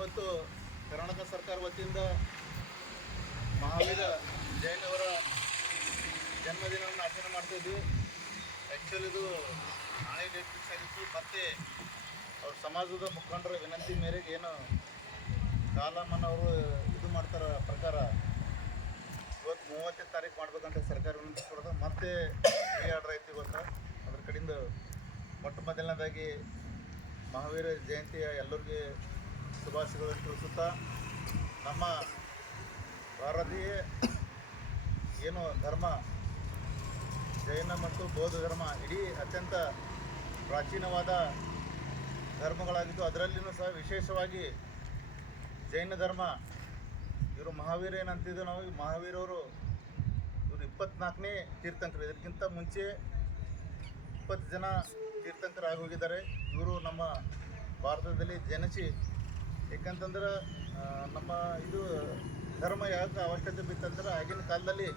ಇವತ್ತು ಕರ್ನಾಟಕ ಸರ್ಕಾರ ವತಿಯಿಂದ ಮಹಾವೀರ ಜೈನವರ ಜನ್ಮದಿನವನ್ನು ಆಚರಣೆ ಮಾಡ್ತಾಯಿದ್ವಿ. ಆ್ಯಕ್ಚುಲಿ ಇದು ನಾಳೆ ಡೇಟ್ ಫಿಕ್ಸ್ ಆಗಿತ್ತು. ಮತ್ತು ಅವ್ರ ಸಮಾಜದ ಮುಖಂಡರ ವಿನಂತಿ ಮೇರೆಗೆ ಏನು ಕಾಲಮನ್ ಅವರು ಇದು ಮಾಡ್ತಾರ ಪ್ರಕಾರ ಇವತ್ತು 30ನೇ ತಾರೀಕು ಮಾಡ್ಬೇಕಂತ ಸರ್ಕಾರ ವಿನಂತಿ ಕೊಡೋದು. ಮತ್ತೆ ಆರ್ಡರ್ ಐತಿ ಇವತ್ತು. ಅದ್ರ ಕಡೆಯಿಂದ ಮೊಟ್ಟ ಮೊದಲನೇದಾಗಿ ಮಹಾವೀರ ಜಯಂತಿಯ ಎಲ್ಲರಿಗೆ ಶುಭಾಶಯಗಳನ್ನು ತಿಳಿಸುತ್ತಾ, ನಮ್ಮ ಭಾರತೀಯ ಏನು ಧರ್ಮ ಜೈನ ಮತ್ತು ಬೌದ್ಧ ಧರ್ಮ ಇಡೀ ಅತ್ಯಂತ ಪ್ರಾಚೀನವಾದ ಧರ್ಮಗಳಾಗಿದ್ದು, ಅದರಲ್ಲಿಯೂ ಸಹ ವಿಶೇಷವಾಗಿ ಜೈನ ಧರ್ಮ ಇವರು ಮಹಾವೀರ ಏನಂತಿದ್ದು ನಾವು ಈ ಮಹಾವೀರವರು ಇವರು 24ನೇ ತೀರ್ಥಂಕರು. ಇದಕ್ಕಿಂತ ಮುಂಚೆ 20 ಜನ ತೀರ್ಥಂಕರಾಗಿ ಹೋಗಿದ್ದಾರೆ. ಇವರು ನಮ್ಮ ಭಾರತದಲ್ಲಿ ಜನಿಸಿ, ಏಕೆಂತಂದ್ರೆ ನಮ್ಮ ಇದು ಧರ್ಮ ಯಾಕೆ ಅವಶ್ಯಕತೆ ಬಿತ್ತಂದ್ರೆ ಆಗಿನ ಕಾಲದಲ್ಲಿ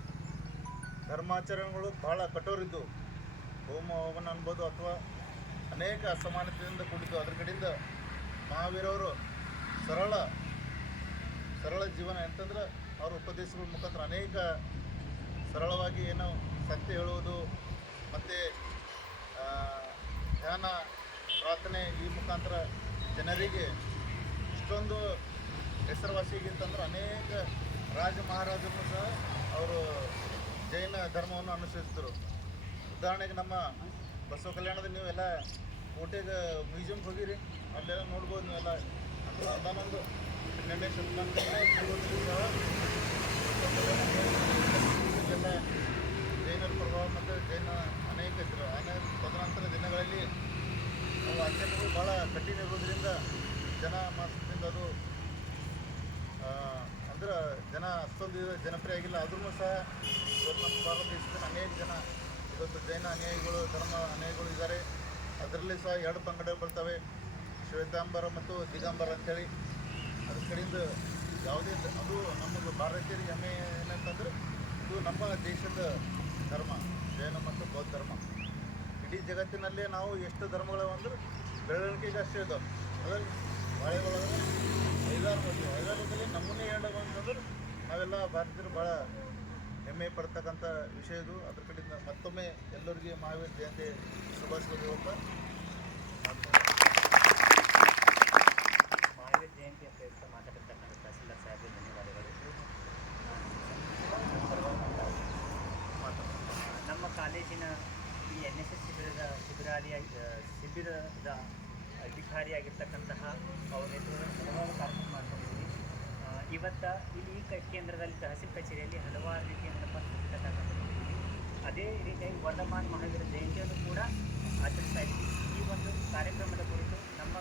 ಧರ್ಮಾಚರಣೆಗಳು ಭಾಳ ಕಠೋರಿದ್ದು. ಹೋಮ ಹವನ ಅನ್ಬೋದು ಅಥವಾ ಅನೇಕ ಅಸಮಾನತೆಯಿಂದ ಕೂಡಿದ್ದು. ಅದ್ರ ಕಡೆಯಿಂದ ಮಹಾವೀರವರು ಸರಳ ಜೀವನ ಅಂತಂದ್ರೆ ಅವ್ರ ಉಪದೇಶಗಳ ಮುಖಾಂತರ ಅನೇಕ ಸರಳವಾಗಿ ಏನೋ ಸತ್ಯ ಹೇಳುವುದು ಮತ್ತು ಧ್ಯಾನ ಪ್ರಾರ್ಥನೆ ಈ ಮುಖಾಂತರ ಜನರಿಗೆ ಇಷ್ಟೊಂದು ಹೆಸರುವಾಸಿಗಿಂತಂದ್ರೆ ಅನೇಕ ರಾಜ ಮಹಾರಾಜರನ್ನು ಸಹ ಅವರು ಜೈನ ಧರ್ಮವನ್ನು ಅನುಸರಿಸಿದರು. ಉದಾಹರಣೆಗೆ ನಮ್ಮ ಬಸವ ಕಲ್ಯಾಣದಲ್ಲಿ ನೀವೆಲ್ಲ ಕೋಟೆಗೆ ಮ್ಯೂಸಿಯಮ್ಗೆ ಹೋಗಿರಿ, ಅಲ್ಲೆಲ್ಲ ನೋಡ್ಬೋದು ನೀವೆಲ್ಲ. ಅಂದರೆ ಒಂದಾನೊಂದು 12ನೇ ಶತಮಾನದಲ್ಲಿ ಸಹ ಎಲ್ಲ ಜೈನರ ಪ್ರಭಾವ ಮತ್ತು ಜೈನ ಅನೇಕ ಇದ್ದರು. ತದನಂತರ ದಿನಗಳಲ್ಲಿ ಅವು ಆಚರಣೆಗಳು ಭಾಳ ಕಠಿಣ ಇರೋದ್ರಿಂದ ಜನ ಮಾಸದಿಂದ ಅದು ಅಂದ್ರೆ ಜನ ಅಷ್ಟೊಂದು ಜನಪ್ರಿಯ ಆಗಿಲ್ಲ. ಆದ್ರೂ ಸಹ ಇವತ್ತು ನಮ್ಮ ಭಾರತ ದೇಶದಲ್ಲಿ ಅನೇಕ ಜನ ಇವತ್ತು ಜೈನ ಅನುಯಾಯಿಗಳು ಧರ್ಮ ಅನುಯಾಯಿಗಳು ಇದ್ದಾರೆ. ಅದರಲ್ಲಿ ಸಹ 2 ಪಂಗಡ ಬರ್ತವೆ, ಶ್ವೇತಾಂಬರ ಮತ್ತು ದಿಗಂಬರ ಅಂಥೇಳಿ. ಅದ್ರ ಕಡೆಯಿಂದ ಯಾವುದೇ ಅದು ನಮಗೆ ಭಾರತೀಯರಿಗೆ ಹೆಮ್ಮೆ ಏನಂತಂದ್ರೆ ಇದು ನಮ್ಮ ದೇಶದ ಧರ್ಮ ಜೈನ ಮತ್ತು ಬೌದ್ಧ ಧರ್ಮ. ಇಡೀ ಜಗತ್ತಿನಲ್ಲೇ ನಾವು ಎಷ್ಟು ಧರ್ಮಗಳು ಅಂದ್ರೆ ಬೆಳವಣಿಗೆಗೆ ಅಷ್ಟೇ ಇದ್ದಾವೆ. ಅದರಲ್ಲಿ ಬಾಳೆಗೊಳಗೆ 5-6 ನಮ್ಮನ್ನೇ ಹೇಳೋದು ಅಂತಂದ್ರೆ ನಾವೆಲ್ಲ ಭಾರತೀಯರು ಭಾಳ ಹೆಮ್ಮೆ ಪಡ್ತಕ್ಕಂಥ ವಿಷಯ ಇದು. ಅದ್ರ ಕಡೆಯಿಂದ ಮತ್ತೊಮ್ಮೆ ಎಲ್ಲರಿಗೆ ಮಹಾವೀರ ಜಯಂತಿ ಶುಭಾಶಯಗಳು ಅಂತ ಮಹಾವೀರ ಜಯಂತಿ ಅಂತ ಹೇಳ್ತಾ ಮಾತಾಡಿರ್ತಕ್ಕಂಥ ತಹಸೀಲ್ದಾರ್ ಸಾಹೇಬ್ಗೆ ಧನ್ಯವಾದಗಳು. ನಮ್ಮ ಕಾಲೇಜಿನ ಈ NSS ಶಿಬಿರದ ಅಧಿಕಾರಿಯಾಗಿರ್ತಕ್ಕಂತಹ ಅವ್ರ ನೇತೃತ್ವದಲ್ಲಿ ಹಲವಾರು ಕಾರ್ಯಕ್ರಮ ಮಾಡ್ಕೊಂಡಿದ್ದೀವಿ. ಇವತ್ತು ಇಲ್ಲಿ ಈ ಕೇಂದ್ರದಲ್ಲಿ ತಹಸೀಲ್ ಕಚೇರಿಯಲ್ಲಿ ಹಲವಾರು ರೀತಿಯ ನಡೆದಿದ್ದೀವಿ. ಅದೇ ರೀತಿಯಾಗಿ ವರ್ಧಮಾನ ಮಹಾವೀರ ಜಯಂತಿಯನ್ನು ಕೂಡ ಆಚರಿಸ್ತಾ ಇದ್ದೀವಿ. ಈ ಒಂದು ಕಾರ್ಯಕ್ರಮದ ಕುರಿತು ನಮ್ಮ